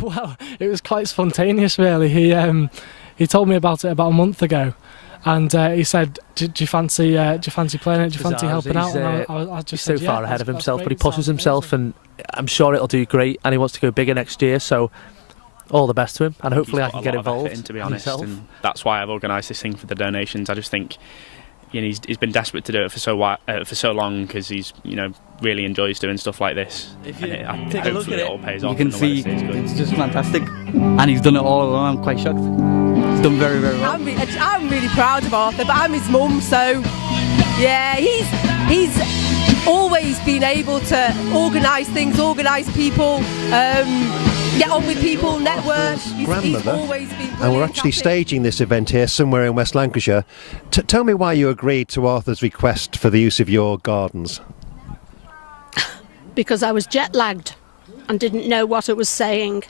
Well, it was quite spontaneous, really. He told me about it about a month ago, and he said, "Do you fancy playing it? Do you fancy helping out?" And I just he's said, so yeah, far ahead of himself, but he great. pushes himself, and I'm sure it'll do great. And he wants to go bigger next year, so all the best to him. And hopefully I can get involved. To be honest, myself. and that's why I've organised this thing for the donations. I just think, you know, he's been desperate to do it for so long because he's, you know, really enjoys doing stuff like this. If you And take a look at hopefully it all pays you off. can and the see weather stays good. it's just fantastic, and he's done it all alone. I'm quite shocked. He's done very, very well. I'm really proud of Arthur, but I'm his mum, so yeah, he's always been able to organise things, organise people, get on with people, network. He's Grandmother, always been and we're brilliant actually at it. staging this event here somewhere in West Lancashire. Tell me why you agreed to Arthur's request for the use of your gardens. Because I was jet lagged and didn't know what it was saying.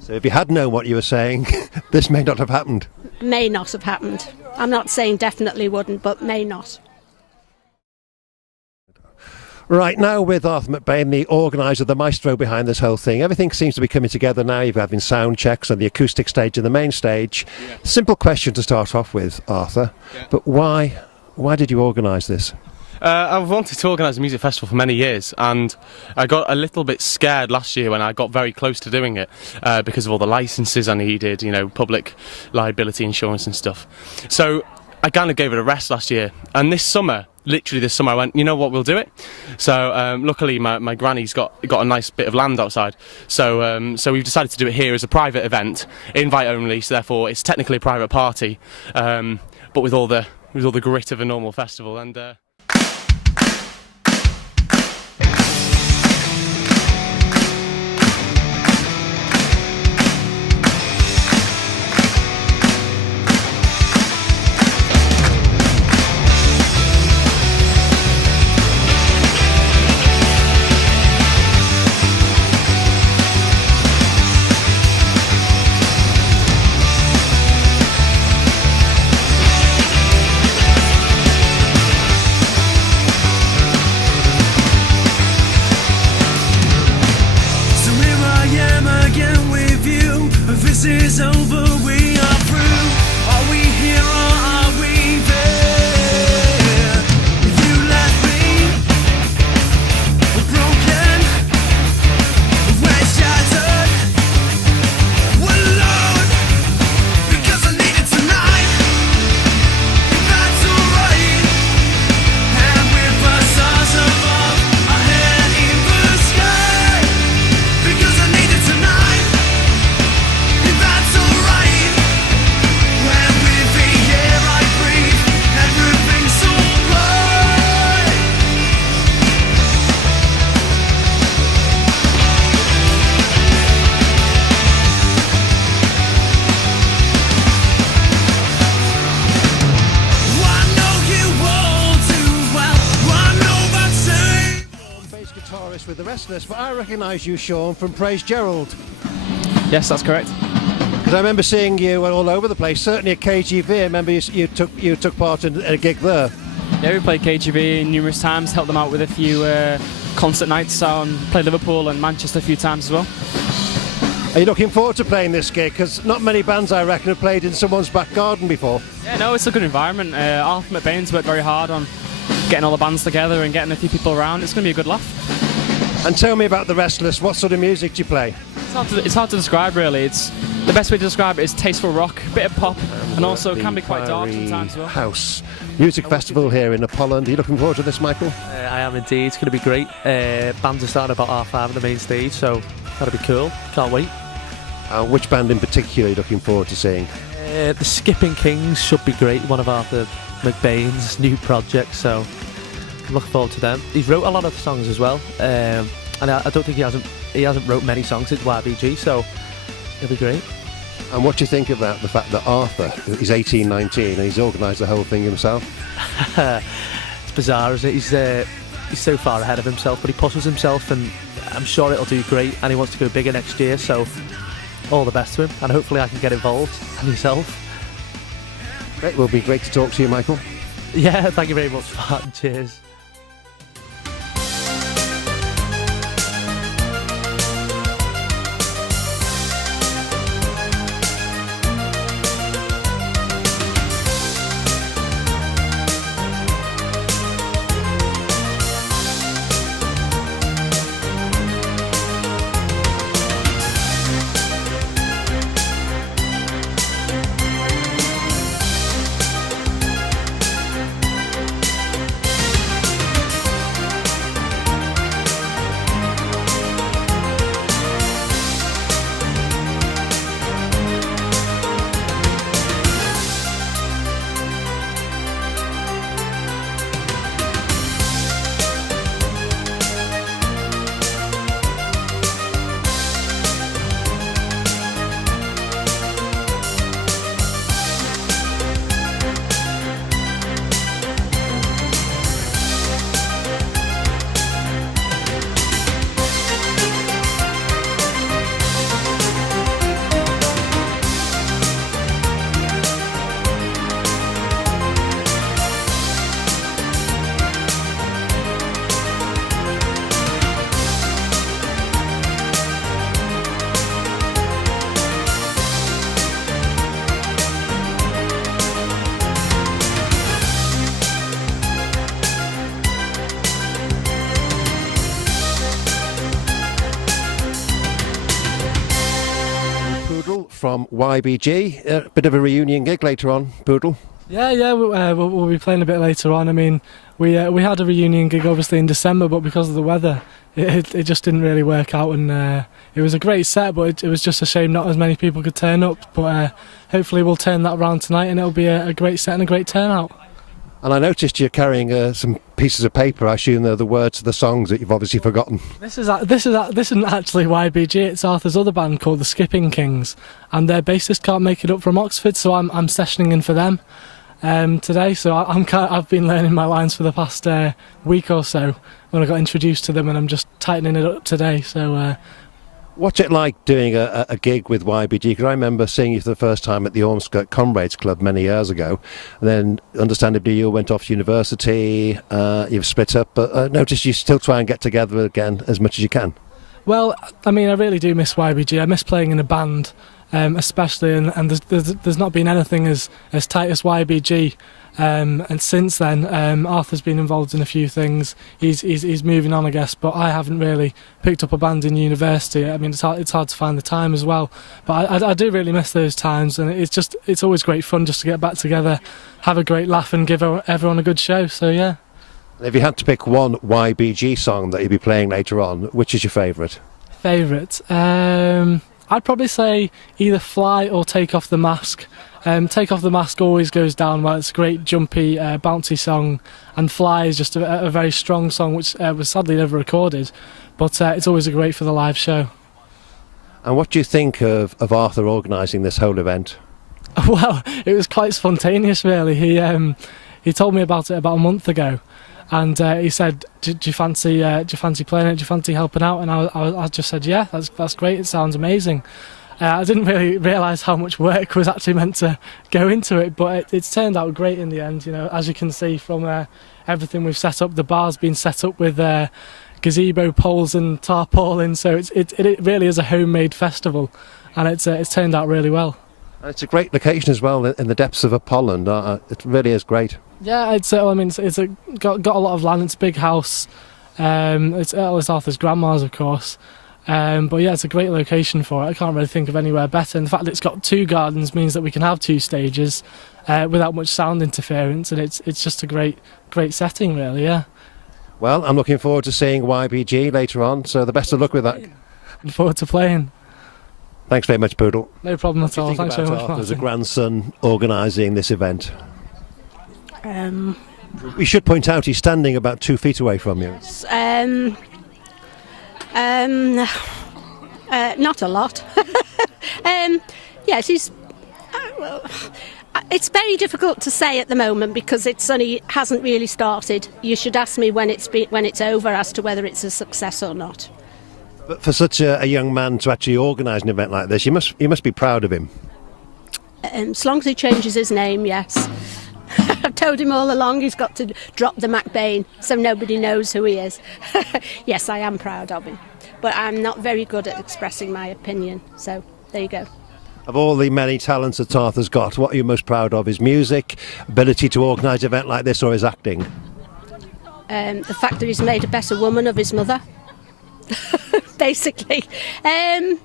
So if you had known what you were saying, this may not have happened. May not have happened. I'm not saying definitely wouldn't, but may not. Right, now with Arthur McBain, the organiser, the maestro behind this whole thing. Everything seems to be coming together now. You're having sound checks on the acoustic stage and the main stage. Yeah. Simple question to start off with, Arthur, but why did you organise this? I've wanted to organise a music festival for many years, and I got a little bit scared last year when I got very close to doing it because of all the licences I needed, you know, public liability insurance and stuff. So I kind of gave it a rest last year, and literally this summer I went, you know what, we'll do it. So luckily my granny's got a nice bit of land outside, so we've decided to do it here as a private event, invite only, so therefore it's technically a private party, but with all the grit of a normal festival. And is over, we are through. Are we here or are we there? You left me broken, we're shattered, we're alone, because I need it tonight. If that's alright, and with the stars above our head in the sky, because I need it tonight. That's alright. When with the air I breathe, everything's alright. I know you all too well. I know that same. Bass guitarist with the Restless, but I recognise you, Sean, from Praise Gerald. Yes, that's correct. Because I remember seeing you all over the place, certainly at KGV. I remember you took part in a gig there. Yeah, we played KGV numerous times, helped them out with a few concert nights, played Liverpool and Manchester a few times as well. Are you looking forward to playing this gig? Because not many bands, I reckon, have played in someone's back garden before. Yeah, no, it's a good environment. Arthur McBain's worked very hard on getting all the bands together and getting a few people around. It's going to be a good laugh. And tell me about the Restless. What sort of music do you play? It's hard to describe, really. The best way to describe it is tasteful rock, a bit of pop, and also can be quite dark Priory sometimes as well. House Music Festival here in Upholland. Are you looking forward to this, Michael? I am indeed. It's going to be great. Bands are starting about 5:30 on the main stage, so that'll be cool. Can't wait. Which band in particular are you looking forward to seeing? The Skipping Kings should be great. One of Arthur McBain's new projects, so I'm looking forward to them. He's wrote a lot of songs as well, and I don't think he hasn't wrote many songs at YBG, so it'll be great. And what do you think of that? The fact that Arthur is 18, 19, and he's organised the whole thing himself? It's bizarre, isn't it? He's so far ahead of himself, but he pushes himself, and I'm sure it'll do great. And he wants to go bigger next year, so all the best to him. And hopefully I can get involved, and yourself. Great, it will be great to talk to you, Michael. Yeah, thank you very much for that. Cheers. from YBG. A bit of a reunion gig later on, Poodle. Yeah, we'll be playing a bit later on. I mean, we had a reunion gig obviously in December, but because of the weather, it just didn't really work out, and it was a great set, but it was just a shame not as many people could turn up. But hopefully we'll turn that around tonight, and it'll be a great set and a great turnout. And I noticed you're carrying some pieces of paper. I assume they're the words to the songs that you've obviously forgotten. This isn't actually YBG. It's Arthur's other band called the Skipping Kings, and their bassist can't make it up from Oxford, so I'm sessioning in for them today. So I've been learning my lines for the past week or so when I got introduced to them, and I'm just tightening it up today. So. What's it like doing a gig with YBG? Because I remember seeing you for the first time at the Ormskirk Comrades Club many years ago. And then, understandably, you went off to university, you've split up, but I noticed you still try and get together again as much as you can. Well, I mean, I really do miss YBG. I miss playing in a band, especially, and there's not been anything as tight as YBG. And since then, Arthur's been involved in a few things. He's moving on, I guess, but I haven't really picked up a band in university. I mean, it's hard to find the time as well. But I do really miss those times, and it's always great fun just to get back together, have a great laugh, and give everyone a good show. So yeah. If you had to pick one YBG song that you'd be playing later on, which is your favourite? I'd probably say either Fly or Take Off the Mask. Take Off the Mask always goes down well. It's a great jumpy, bouncy song, and Fly is just a very strong song, which was sadly never recorded, but it's always great for the live show. And what do you think of Arthur organising this whole event? Well, it was quite spontaneous, really. He told me about it about a month ago, and he said, do you fancy playing it? Do you fancy helping out? And I just said, yeah, that's great. It sounds amazing. I didn't really realise how much work was actually meant to go into it, but it's turned out great in the end. You know, as you can see from everything we've set up, the bar's been set up with gazebo poles and tarpaulin, so it really is a homemade festival, and it's turned out really well. It's a great location as well, in the depths of Upholland. It really is great. Yeah, it's got a lot of land. It's a big house. It's Arthur's grandma's, of course. But yeah, it's a great location for it. I can't really think of anywhere better. And the fact that it's got two gardens means that we can have two stages without much sound interference, and it's just a great setting, really. Yeah. Well, I'm looking forward to seeing YBG later on. So the best of luck with that. Looking forward to playing. Thanks very much, Poodle. No problem at all. Thanks very much, Martin. As a grandson organising this event. We should point out he's standing about 2 feet away from you. Not a lot. Yes, he's. It's very difficult to say at the moment because it's only hasn't really started. You should ask me when it's over as to whether it's a success or not. But for such a young man to actually organise an event like this, you must be proud of him. As long as he changes his name, yes. I've told him all along he's got to drop the McBain so nobody knows who he is. Yes, I am proud of him. But I'm not very good at expressing my opinion, so there you go. Of all the many talents that Arthur's got, what are you most proud of? His music, ability to organise an event like this, or his acting? The fact that he's made a better woman of his mother, basically. I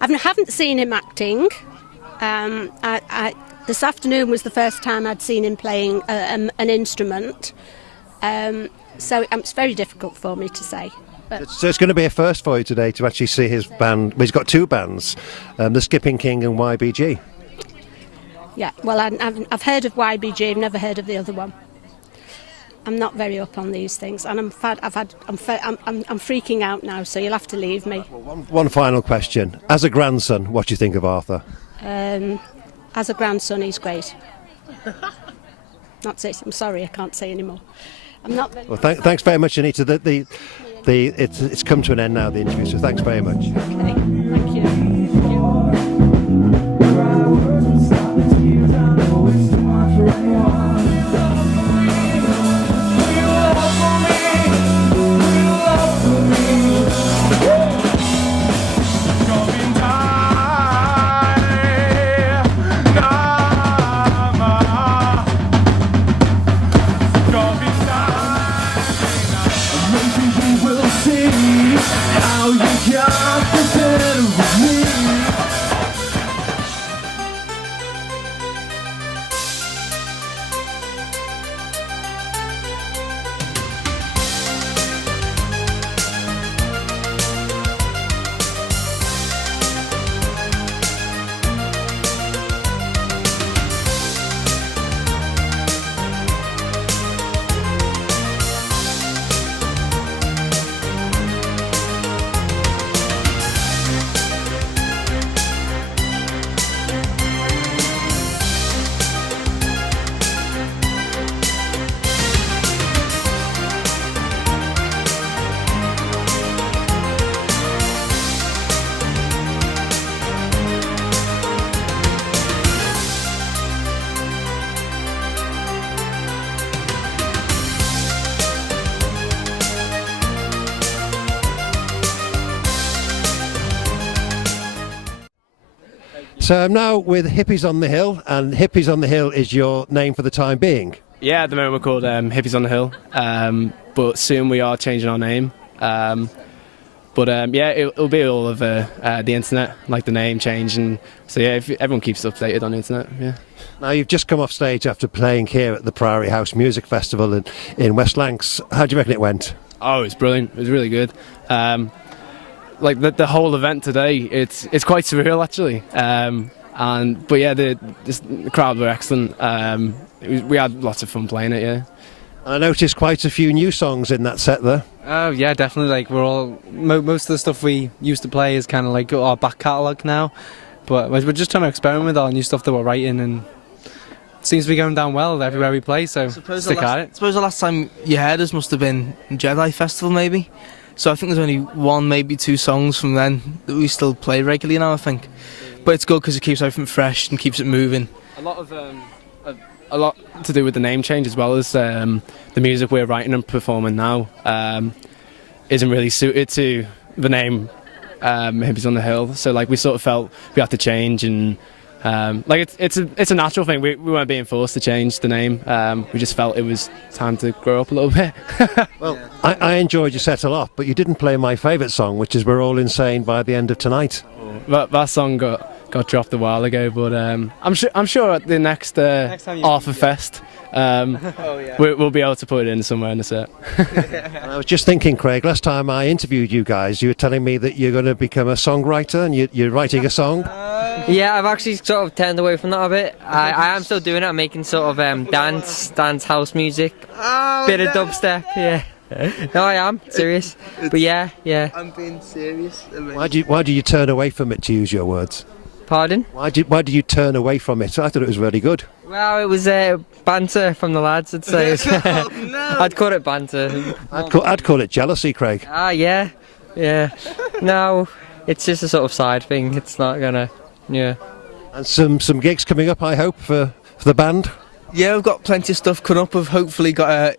haven't seen him acting. This afternoon was the first time I'd seen him playing an instrument, so it's very difficult for me to say. So it's going to be a first for you today to actually see his band. Well, he's got two bands, the Skipping King and YBG. Yeah, well, I've heard of YBG. I've never heard of the other one. I'm not very up on these things, and I'm freaking out now. So you'll have to leave me. Well, one final question: as a grandson, what do you think of Arthur? As a grandson, he's great. That's it. I'm sorry, I can't say any more. I'm not. Well, thanks very much, Anita. It's come to an end now, the interview. So thanks very much. Okay, thank you. So I'm now with Hippies on the Hill, and Hippies on the Hill is your name for the time being. Yeah, at the moment we're called Hippies on the Hill, but soon we are changing our name. Yeah, it'll be all over the internet, like the name change, and so yeah, if everyone keeps updated on the internet. Yeah. Now you've just come off stage after playing here at the Priory House Music Festival in West Lancs. How do you reckon it went? Oh, it was brilliant. It was really good. Like the whole event today, it's quite surreal actually. But yeah, the crowd were excellent. We had lots of fun playing it. Yeah. I noticed quite a few new songs in that set there. Oh yeah, definitely. Like we're all most of the stuff we used to play is kind of like our back catalogue now, but we're just trying to experiment with all the new stuff that we're writing, and it seems to be going down well everywhere we play. So stick at it. I suppose the last time you heard us must have been Jedi Festival maybe. So I think there's only one, maybe two songs from then that we still play regularly now. I think, but it's good because it keeps everything fresh and keeps it moving. A lot to do with the name change as well as the music we're writing and performing now isn't really suited to the name Hippies on the Hill. So like we sort of felt we had to change, and like it's a natural thing. We weren't being forced to change the name. We just felt it was time to grow up a little bit. Well, I enjoyed your set a lot, but you didn't play my favourite song, which is "We're All Insane" by the end of tonight. That song got dropped a while ago, but I'm sure at the next Arthur Fest we'll be able to put it in somewhere in the set. I was just thinking, Craig, last time I interviewed you guys, you were telling me that you're going to become a songwriter and you're writing a song. Yeah, I've actually sort of turned away from that a bit. I am still doing it. I'm making sort of dance house music, bit of dubstep. Yeah. No, I am serious. But yeah. I'm being serious. Why do you turn away from it, to use your words? Pardon? Why did you turn away from it? I thought it was really good. Well, it was banter from the lads, I'd say. Oh, no. I'd call it banter. I'd call it jealousy, Craig. Yeah. No, it's just a sort of side thing. It's not gonna, yeah. And some gigs coming up, I hope, for the band. Yeah, we've got plenty of stuff coming up. We've hopefully got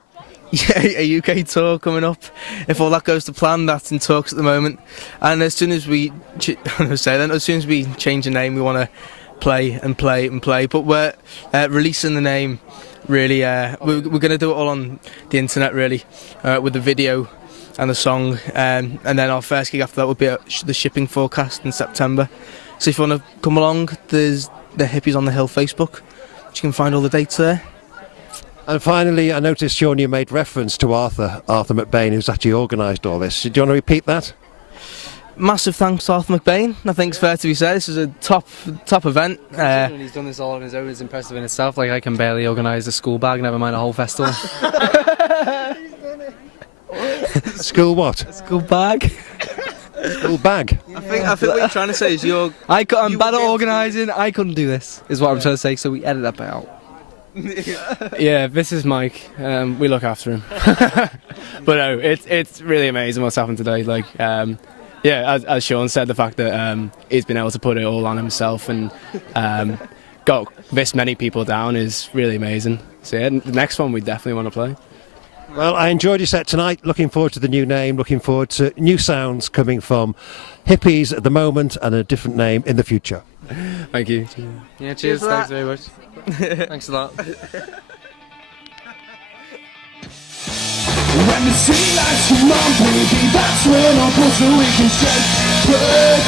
a UK tour coming up. If all that goes to plan, that's in talks at the moment. And as soon as we change the name, we want to play. But we're releasing the name. Really, we're going to do it all on the internet. Really, with the video and the song. And then our first gig after that will be at the shipping forecast in September. So if you want to come along, there's the Hippies on the Hill Facebook. You can find all the dates there. And finally, I noticed, Sean, you made reference to Arthur McBain, who's actually organised all this. Do you want to repeat that? Massive thanks to Arthur McBain. I think it's fair to be said. This is a top event. He's done this all on his own. It's impressive in itself. Like I can barely organise a school bag, never mind a whole festival. School what? A school bag. School bag. I think what you're trying to say is I'm bad at organising. I couldn't do this. Is what I'm trying to say. So we edit that bit out. Yeah, this is Mike. We look after him. But no, it's really amazing what's happened today. Like, yeah, as Sean said, the fact that he's been able to put it all on himself and got this many people down is really amazing. So yeah, the next one we definitely want to play. Well, I enjoyed your set tonight. Looking forward to the new name. Looking forward to new sounds coming from Hippies at the moment and a different name in the future. Thank you. Yeah, cheers. Thanks very much. Thanks a lot. When the street lights come on, baby, that's when I'll pull so we can shake the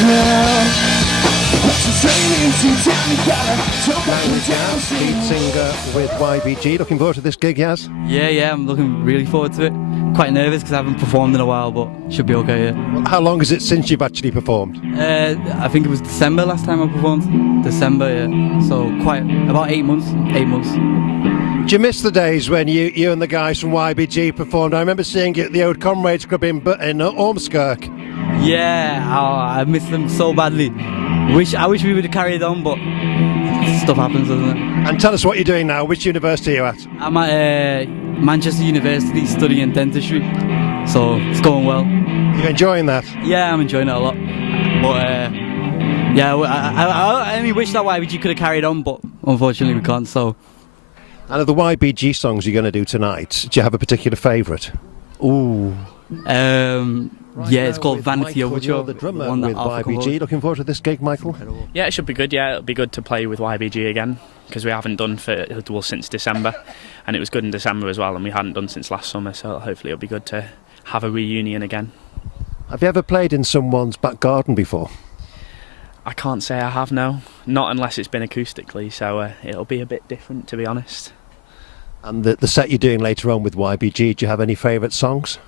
ground. Lead singer with YBG. Looking forward to this gig, Yaz? Yeah, I'm looking really forward to it. Quite nervous because I haven't performed in a while, but should be okay, yeah. Well, how long is it since you've actually performed? I think it was December last time I performed. December, yeah. So about 8 months. 8 months. Do you miss the days when you and the guys from YBG performed? I remember seeing you at the Old Comrades Club in Ormskirk. Yeah, I miss them so badly. I wish we would have carried on, but stuff happens, doesn't it? And tell us what you're doing now. Which university are you at? I'm at Manchester University studying dentistry, so it's going well. You're enjoying that? Yeah, I'm enjoying it a lot. But yeah, I only wish that YBG could have carried on, but unfortunately we can't. So. And of the YBG songs you're going to do tonight, do you have a particular favourite? Ooh, Yeah, it's called With Vanity Michael, Overture. you're the drummer one that with Arthur YBG. composed. Looking forward to this gig, Michael? Yeah, it should be good. Yeah, it'll be good to play with YBG again because we haven't done since December, and it was good in December as well, and we hadn't done since last summer. So hopefully it'll be good to have a reunion again. Have you ever played in someone's back garden before? I can't say I have, no. Not unless it's been acoustically, so it'll be a bit different, to be honest. And the set you're doing later on with YBG, do you have any favourite songs?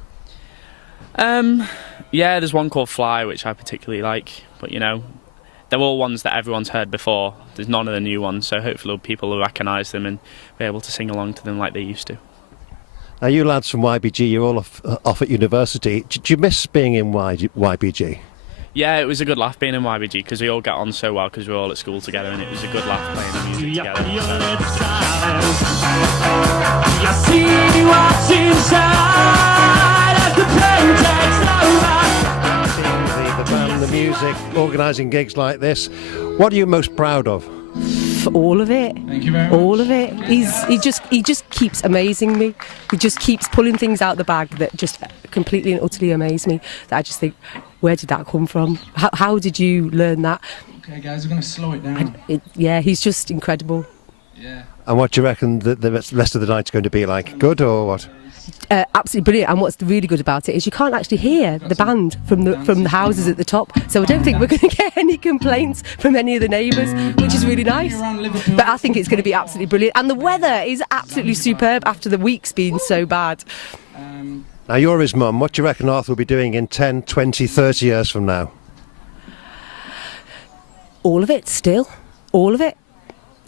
Yeah, there's one called Fly, which I particularly like, but you know, they're all ones that everyone's heard before. There's none of the new ones, so hopefully people will recognise them and be able to sing along to them like they used to. Now, you lads from YBG, you're all off at university. Do you miss being in YBG? Yeah, it was a good laugh being in YBG because we all got on so well because we were all at school together, and it was a good laugh playing the music together. You see what's inside as the pain takes over. The band, the music, organising gigs like this. What are you most proud of? All of it. Thank you very much. All of it. He just keeps amazing me. He just keeps pulling things out the bag that just completely and utterly amaze me. That I just think, where did that come from? How did you learn that? Okay, guys, we're going to slow it down. Yeah, he's just incredible. Yeah. And what do you reckon the rest of the night's going to be like? Good or what? Absolutely brilliant. And what's really good about it is you can't actually hear the band from the houses at the top. So I don't think we're going to get any complaints from any of the neighbours, which is really nice. But I think it's going to be absolutely brilliant. And the weather is absolutely superb after the week's been so bad. Now, you're his mum. What do you reckon Arthur will be doing in 10, 20, 30 years from now? All of it, still. All of it.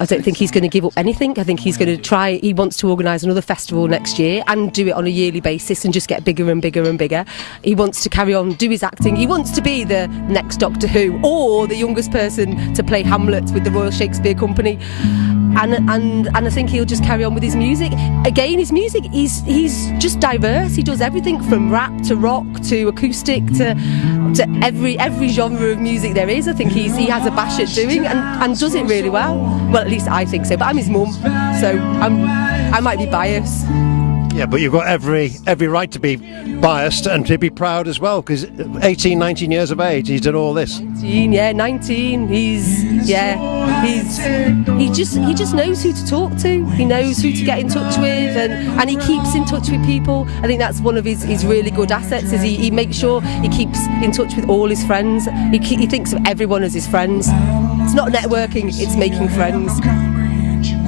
I don't think he's going to give up anything. I think he's going to try. He wants to organise another festival next year and do it on a yearly basis and just get bigger and bigger and bigger. He wants to carry on, do his acting. He wants to be the next Doctor Who or the youngest person to play Hamlet with the Royal Shakespeare Company. And I think he'll just carry on with his music. Again, his music, he's just diverse. He does everything from rap to rock to acoustic to every genre of music there is. I think he has a bash at doing and does it really well. Well, at least I think so. But I'm his mum, so I might be biased. Yeah, but you've got every right to be biased and to be proud as well, because 18, 19 years of age, he's done all this. 19. He just knows who to talk to. He knows who to get in touch with, and he keeps in touch with people. I think that's one of his really good assets. Is he makes sure he keeps in touch with all his friends. He thinks of everyone as his friends. It's not networking; it's making friends.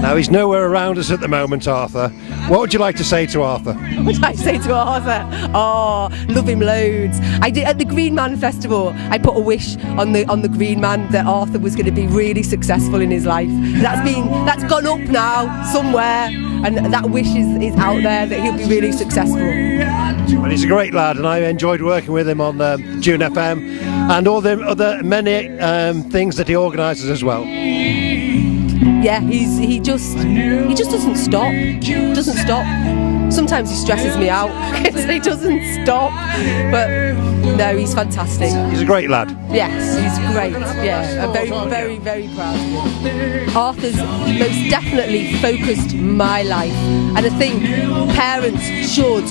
Now, he's nowhere around us at the moment, Arthur. What would you like to say to Arthur? What would I say to Arthur? Oh, love him loads. I did at the Green Man Festival. I put a wish on the Green Man that Arthur was going to be really successful in his life. That's gone up now somewhere, and that wish is out there that he'll be really successful. Well, he's a great lad, and I enjoyed working with him on June FM and all the other many things that he organises as well. Yeah, he just doesn't stop. Doesn't stop. Sometimes he stresses me out because he doesn't stop. But no, he's fantastic. He's a great lad. Yes, he's great. Yeah, I'm very, very, very proud of him. Arthur's most definitely focused my life, and I think parents should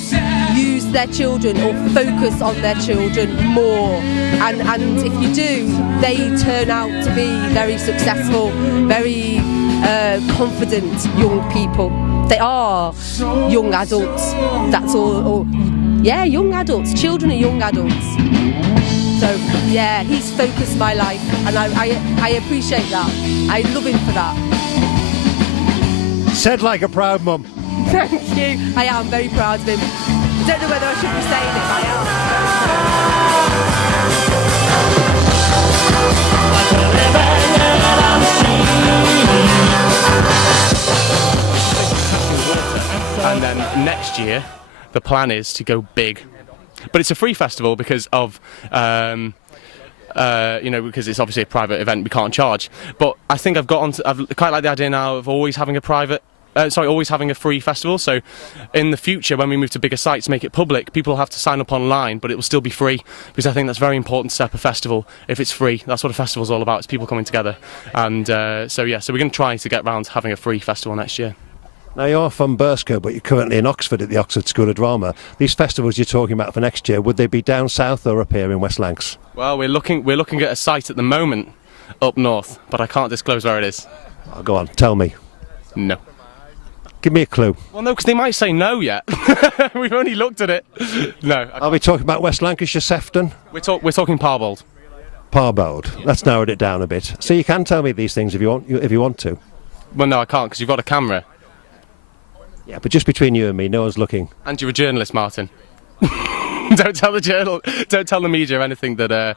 use their children or focus on their children more. And if you do, they turn out to be very successful, very confident young people. They are young adults. That's all. Yeah, young adults. Children are young adults. So yeah, he's focused my life, and I appreciate that. I love him for that. Said like a proud mum. Thank you. I am very proud of him. I don't know whether I should be saying it, but And then next year, the plan is to go big. But it's a free festival because of, because it's obviously a private event, we can't charge. But I think I've quite like the idea now of always having a free festival. So in the future, when we move to bigger sites, make it public, people have to sign up online, but it will still be free, because I think that's very important to set up a festival. If it's free, that's what a festival's all about, it's people coming together. And so we're going to try to get round to having a free festival next year. Now, you're from Burscough, but you're currently in Oxford at the Oxford School of Drama. These festivals you're talking about for next year, would they be down south or up here in West Lancs? Well, we're looking at a site at the moment up north, but I can't disclose where it is. Oh, go on, tell me. No. Give me a clue. Well, no, because they might say no yet. We've only looked at it. No. Are we talking about West Lancashire, Sefton? We're talking Parbold. Parbold. That's narrowed it down a bit. So you can tell me these things if you want to. Well, no, I can't, because you've got a camera. Yeah, but just between you and me, no one's looking. And you're a journalist, Martin. Don't tell the media anything that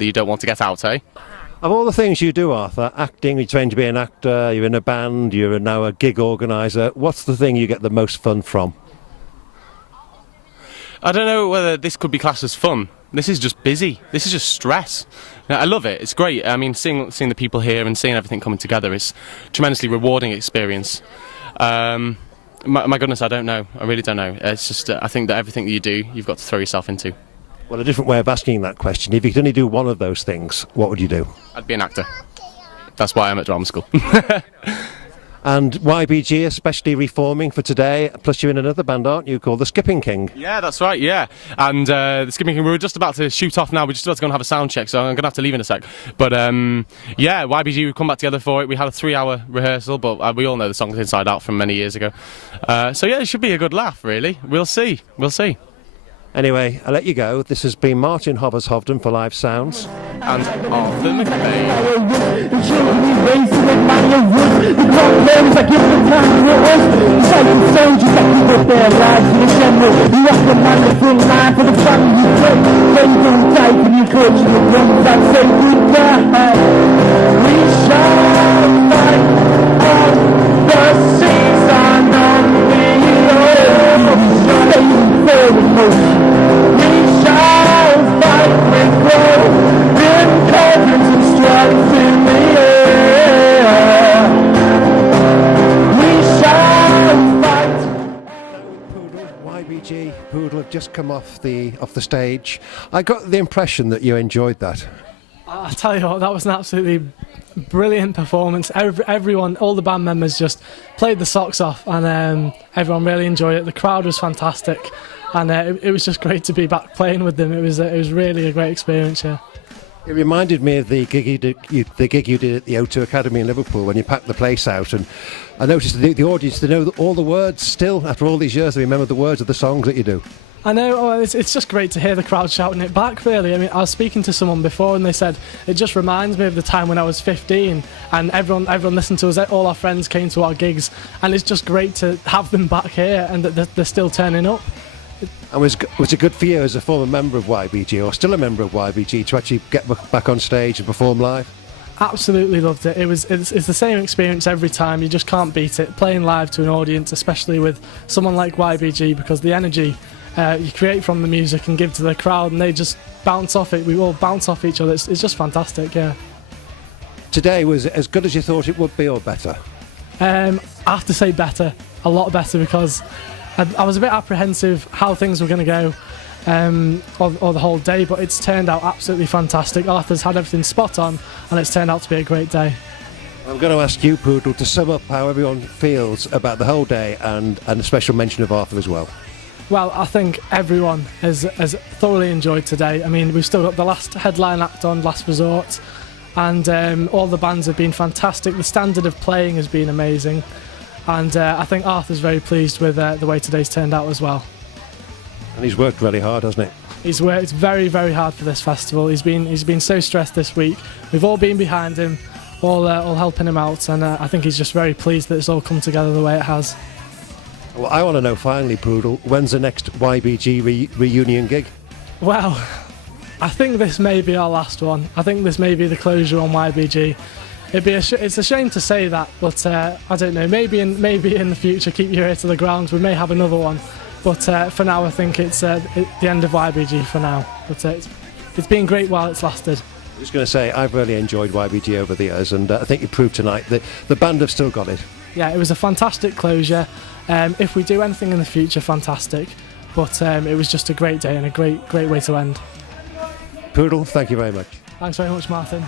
you don't want to get out, eh? Of all the things you do, Arthur, acting, you trained to be an actor, you're in a band, you're now a gig organiser, what's the thing you get the most fun from? I don't know whether this could be classed as fun. This is just busy. This is just stress. I love it. It's great. I mean, seeing the people here and seeing everything coming together is a tremendously rewarding experience. My goodness, I don't know. I really don't know. It's just, I think that everything that you do, you've got to throw yourself into. Well, a different way of asking that question. If you could only do one of those things, what would you do? I'd be an actor. That's why I'm at drama school. And YBG especially reforming for today, plus you're in another band, aren't you, called The Skipping King? Yeah, that's right, yeah. And The Skipping King, we were just about to shoot off now. We're just about to go and have a sound check, so I'm going to have to leave in a sec. But yeah, YBG, we've come back together for it. We had a 3-hour rehearsal, but we all know the song's inside out from many years ago. So yeah, it should be a good laugh, really. We'll see. Anyway, I'll let you go. This has been Martin Hovers-Hovden for Live Sounds. And Arthur McBain. YBG, Poodle have just come off the stage. I got the impression that you enjoyed that. I tell you what, that was an absolutely brilliant performance. Everyone, all the band members just played the socks off, and everyone really enjoyed it. The crowd was fantastic, and it was just great to be back playing with them. It was really a great experience. Yeah. It reminded me of the gig you did at the O2 Academy in Liverpool when you packed the place out, and I noticed the audience, they know all the words still after all these years. They remember the words of the songs that you do. I know, it's just great to hear the crowd shouting it back, really. I mean, I was speaking to someone before and they said, it just reminds me of the time when I was 15 and everyone listened to us, all our friends came to our gigs, and it's just great to have them back here and that they're still turning up. And was it good for you as a former member of YBG, or still a member of YBG, to actually get back on stage and perform live? Absolutely loved it. It's the same experience every time. You just can't beat it. Playing live to an audience, especially with someone like YBG, because the energy you create from the music and give to the crowd, and they just bounce off it. We all bounce off each other. It's just fantastic, yeah. Today was as good as you thought it would be, or better? I have to say better, a lot better, because I was a bit apprehensive how things were going to go or the whole day, but it's turned out absolutely fantastic. Arthur's had everything spot on, and it's turned out to be a great day. I'm going to ask you, Poodle, to sum up how everyone feels about the whole day, and a special mention of Arthur as well. Well, I think everyone has thoroughly enjoyed today. I mean, we've still got the last headline act on, Last Resort, and all the bands have been fantastic. The standard of playing has been amazing, and I think Arthur's very pleased with the way today's turned out as well. And he's worked really hard, hasn't he? He's worked very, very hard for this festival. He's been so stressed this week. We've all been behind him, all helping him out, and I think he's just very pleased that it's all come together the way it has. Well, I want to know finally, Poodle, when's the next YBG reunion gig? Well, I think this may be our last one. I think this may be the closure on YBG. It's a shame to say that, but I don't know. Maybe in the future, keep your ear to the ground. We may have another one, but for now, I think it's the end of YBG for now. But it's been great while it's lasted. I was going to say, I've really enjoyed YBG over the years, and I think you proved tonight that the band have still got it. Yeah, it was a fantastic closure. If we do anything in the future, fantastic. But it was just a great day and a great way to end. Poodle, thank you very much. Thanks very much, Martin.